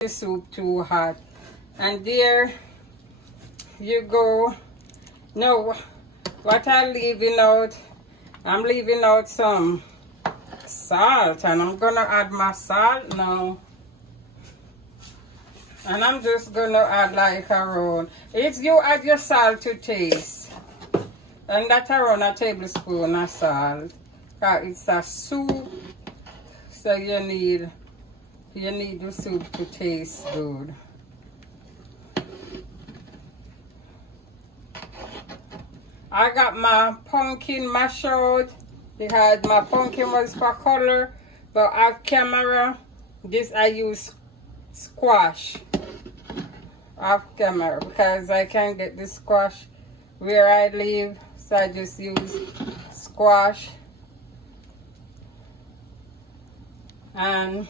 the soup too hot. And there you go. Now, what I'm leaving out some salt, and I'm gonna add my salt now. And I'm just gonna add like around, if you add your salt to taste, and that's around a tablespoon of salt, because it's a soup, so you need the soup to taste good. I got my pumpkin mashed out. My pumpkin was for color, but off camera, this I use squash. Off camera, because I can't get the squash where I live, so I just use squash. And